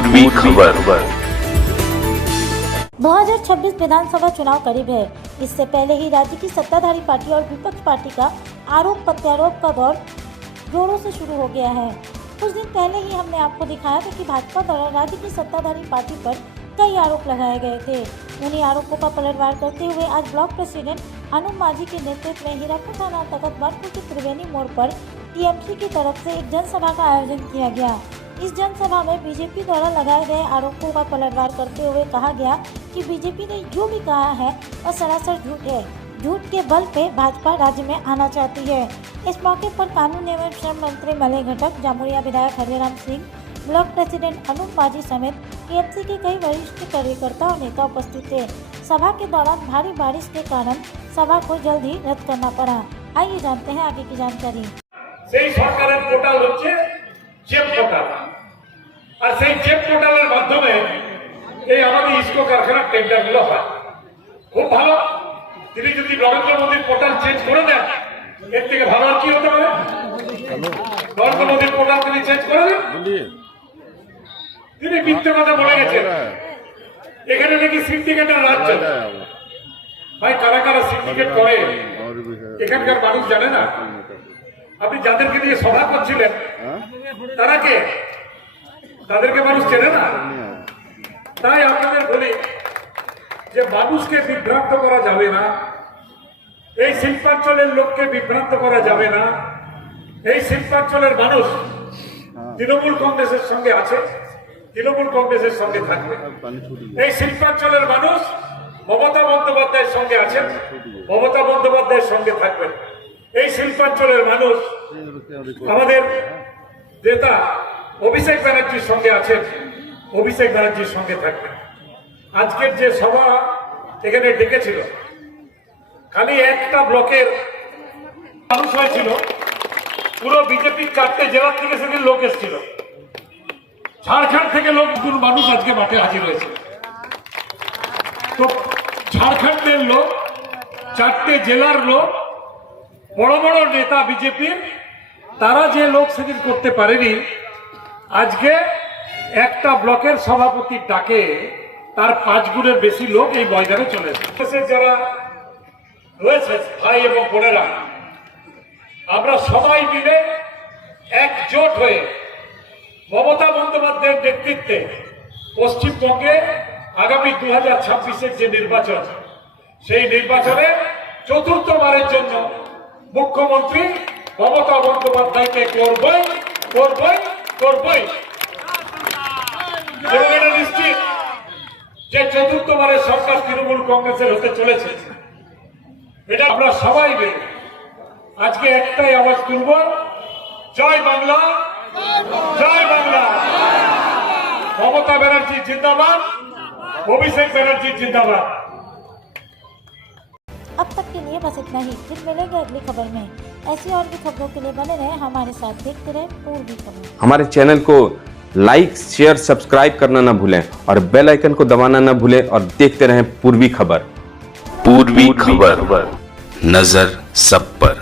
पूर्वी खबर। 2026 विधानसभा चुनाव करीब है। इससे पहले ही राज्य की सत्ताधारी पार्टी और विपक्ष पार्टी का आरोप प्रत्यारोप का दौर जोरों से शुरू हो गया है। कुछ दिन पहले ही हमने आपको दिखाया था कि भाजपा द्वारा राज्य की सत्ताधारी पार्टी पर कई आरोप लगाए गए थे। उन्हीं आरोपों का पलटवार करते हुए आज ब्लॉक प्रेसिडेंट अनूप माझी के नेतृत्व में हीरापुर थाना अंतर्गत वानपुर के त्रिवेणी मोड़ पर टीएमसी की तरफ से एक जनसभा का आयोजन किया गया। इस जनसभा में बीजेपी द्वारा लगाए गए आरोपों का पलटवार करते हुए कहा गया कि बीजेपी ने जो भी कहा है वह सरासर झूठ है। झूठ के बल पे भाजपा राज्य में आना चाहती है। इस मौके पर कानून एवं श्रम मंत्री मलय घटक, जामुरिया विधायक हरिराम सिंह, ब्लॉक प्रेसिडेंट अनूप माझी समेत टीएमसी के कई वरिष्ठ कार्यकर्ता और नेता उपस्थित थे। सभा के दौरान भारी बारिश के कारण सभा को जल्द ही रद्द करना पड़ा। आइए जानते हैं आगे की जानकारी। সেই সরকারের পোর্টাল হচ্ছে জেব পোর্টাল, আর সেই জেব পোর্টালের মাধ্যমে এই আমাদের ইসকো কারখানার টেন্ডারগুলো হয়। খুব ভালো, তিনি যদি নরেন্দ্র মোদীর পোর্টাল চেঞ্জ করে দেন এর থেকে ভালো আর কি হতে পারে? নরেন্দ্র মোদীর পোর্টাল তিনি চেঞ্জ করে দেন। তিনি মিথ্যে কথা বলে গেছেন এখানে নাকি সিন্ডিকেটের রাজ্য। ভাই, কারা কারা সিন্ডিকেট করে এখানকার মানুষ জানে না। আপনি যাদেরকে দিয়ে সভা করছিলেন তারা কে? তাদেরকে মানুষ চেনে না। তাই আপনাদের বলি যে মানুষকে বিভ্রান্ত করা যাবে না, এই শিল্পাঞ্চলের লোককে বিভ্রান্ত করা যাবে না। এই শিল্পাঞ্চলের মানুষ তৃণমূল কংগ্রেসের সঙ্গে আছে, তৃণমূল কংগ্রেসের সঙ্গে থাকবে। এই শিল্পাঞ্চলের মানুষ মমতা বন্দ্যোপাধ্যায়ের সঙ্গে আছেন, মমতা বন্দ্যোপাধ্যায়ের সঙ্গে থাকবেন। এই শিল্পাঞ্চলের মানুষ আমাদের নেতা অভিষেক ব্যানার্জির সঙ্গে আছেন, অভিষেক ব্যানার্জির সঙ্গে থাকবেন। আজকের যে সভা এখানে ডেকেছিল খালি একটা ব্লকের মানুষ হয়েছিল, পুরো বিজেপির 4টে জেলার থেকে সেদিন লোক এসেছিল। ঝাড়খণ্ড থেকে লোকজন মানুষ আজকে মাঠে হাজির হয়েছে। তো ঝাড়খণ্ডের লোক, 4টে জেলার লোক, বড় বড় নেতা বিজেপির, তারা যে লোক সেদিন করতে পারেনি, আজকে একটা ব্লকের সভাপতির ডাকে তার 5 গুণের বেশি লোক এই ময়দানে চলে এসেছে। যারা রয়েছে ভাই এবং বোনেরা, আমরা সবাই মিলে একজোট হয়ে মমতা বন্দ্যোপাধ্যায়ের নেতৃত্বে পশ্চিমবঙ্গে আগামী 2026-এর যে নির্বাচন, সেই নির্বাচনে চতুর্থবারের জন্য মুখ্যমন্ত্রী মমতা বন্দ্যোপাধ্যায়কে করবই করবই করবই। এবং এটা নিশ্চিত যে চতুর্থবারের সরকার তৃণমূল কংগ্রেসের হতে চলেছে। এটা আমরা সবাই মিলে আজকে একটাই আওয়াজ তুলব, জয় বাংলা, জয় বাংলা। মমতা ব্যানার্জি जिंदाबाद, अभिषेक बनर्जी जिंदाबाद। अब तक के लिए बस इतना ही। फिर मिलेंगे अगली खबर में। ऐसी और भी खबरों के लिए बने रहे हमारे साथ, देखते रहे पूर्वी खबर। हमारे चैनल को लाइक, शेयर, सब्सक्राइब करना ना भूलें और बेल आइकन को दबाना ना भूलें और देखते रहें पूर्वी खबर। पूर्वी खबर, नजर सब पर।